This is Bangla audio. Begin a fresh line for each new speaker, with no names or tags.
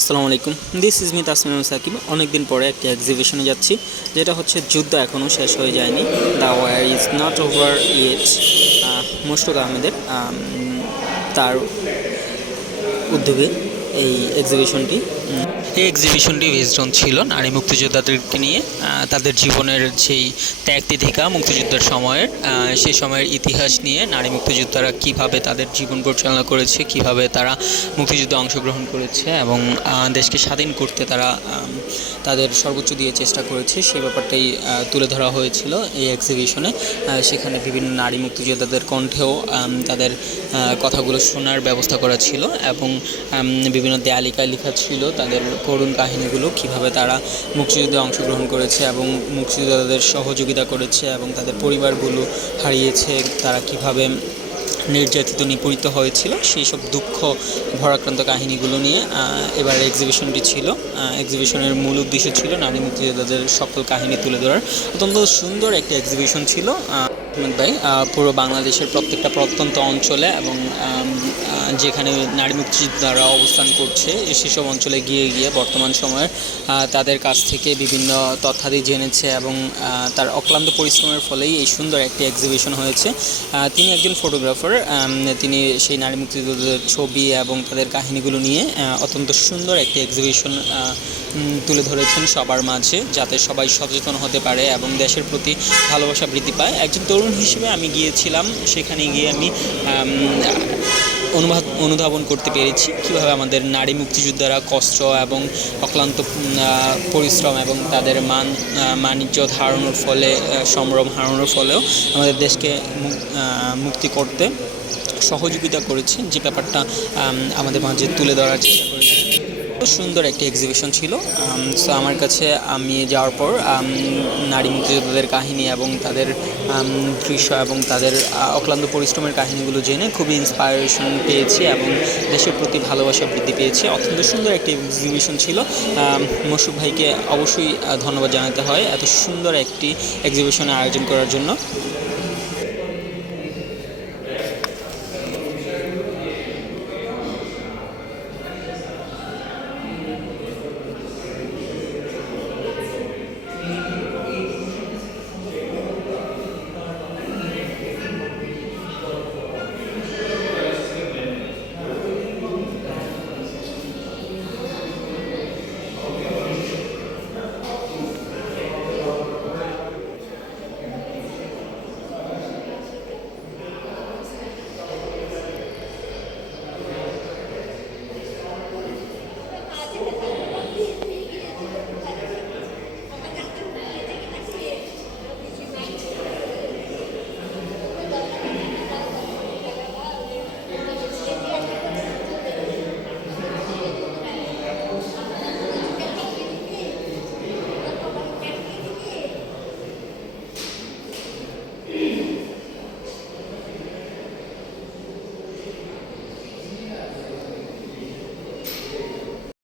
আসসালামু আলাইকুম। This is me Tasmim Sakib অনেকদিন পরে একটি এক্সিবিশনে যাচ্ছি, যেটা হচ্ছে যুদ্ধ এখনও শেষ হয়ে যায়নি। The war is not over yet Mushfiq আহমেদের তার উদ্যোগে। এই এক্সিবিশনটি এই এক্সিবিশনটি বেসড ছিল নারী মুক্তিযোদ্ধাদেরকে নিয়ে তাদের জীবনের সেই ত্যাগ তিথিকা মুক্তিযুদ্ধের সময়ের সেই সময়ের ইতিহাস নিয়ে নারী মুক্তিযোদ্ধারা কীভাবে তাদের জীবন পরিচালনা করেছে, কীভাবে তারা মুক্তিযুদ্ধে অংশগ্রহণ করেছে এবং দেশকে স্বাধীন করতে তারা তাদের সর্বোচ্চ দিয়ে চেষ্টা করেছে, সেই ব্যাপারটাই তুলে ধরা হয়েছিল এই এক্সিবিশনে সেখানে বিভিন্ন নারী মুক্তিযোদ্ধাদের কণ্ঠেও তাদের কথাগুলো শোনার ব্যবস্থা করা ছিল এবং বিভিন্ন দেয়ালিকায় লেখা ছিল তাদের করুণ কাহিনীগুলো, কীভাবে তারা মুক্তিযুদ্ধে অংশগ্রহণ করেছে এবং মুক্তিযোদ্ধাদের সহযোগিতা করেছে এবং তাদের পরিবারগুলো হারিয়েছে, তারা কীভাবে নির্যাতিত, নিপীড়িত হয়েছিল। সেই সব দুঃখ, ভরাক্রান্ত কাহিনীগুলো নিয়ে এবার এক্সিবিশনটি ছিল। এক্সিবিশনের মূল উদ্দেশ্য ছিল নারী মুক্তিযোদ্ধাদের সকল কাহিনী তুলে ধরার। অত্যন্ত সুন্দর একটি এক্সিবিশন ছিল আহমেদ ভাই। পুরো বাংলাদেশের প্রত্যেকটা প্রত্যন্ত অঞ্চলে এবং যেখানে নারী মুক্তিযোদ্ধারা অবস্থান করছে সেসব অঞ্চলে গিয়ে গিয়ে বর্তমান সময়ে তাদের কাছ থেকে বিভিন্ন তথ্যাদি জেনেছে এবং তার অক্লান্ত পরিশ্রমের ফলেই এই সুন্দর একটি এক্সিবিশন হয়েছে। তিনি একজন ফটোগ্রাফার তিনি সেই নারী মুক্তিযোদ্ধাদের ছবি এবং তাদের কাহিনীগুলো নিয়ে অত্যন্ত সুন্দর একটি এক্সিবিশন তুলে ধরেছেন সবার মাঝে যাতে সবাই সচেতন হতে পারে এবং দেশের প্রতি ভালোবাসা বৃদ্ধি পায়। একজন তরুণ হিসেবে আমি গিয়েছিলাম সেখানে গিয়ে আম, অনুভব অনুধাবন করতে পেরেছি। কীভাবে আমাদের নারী মুক্তিযোদ্ধারা কষ্ট এবং অক্লান্ত পরিশ্রম এবং তাদের মান মানিজ্য হারানোর ফলে সম্ভ্রম হারানোর ফলেও আমাদের দেশকে মুক- মুক্তি করতে সহযোগিতা করেছে। যে ব্যাপারটা আমাদের মাঝে তুলে ধরার চেষ্টা করেছে। সুন্দর একটি এক্সিবিশন ছিল। সো আমার কাছে আমি যাওয়ার পর নারী মুক্তিযোদ্ধাদের কাহিনী এবং তাদের দৃশ্য এবং তাদের অক্লান্ত পরিশ্রমের কাহিনীগুলো জেনে খুবই ইন্সপায়ারেশন পেয়েছি এবং দেশের প্রতি ভালোবাসা বৃদ্ধি পেয়েছি। অত্যন্ত সুন্দর একটি এক্সিবিশন ছিল। মশুক ভাইকে অবশ্যই ধন্যবাদ জানাতে হয় এত সুন্দর একটি এক্সিবিশনের আয়োজন করার জন্য।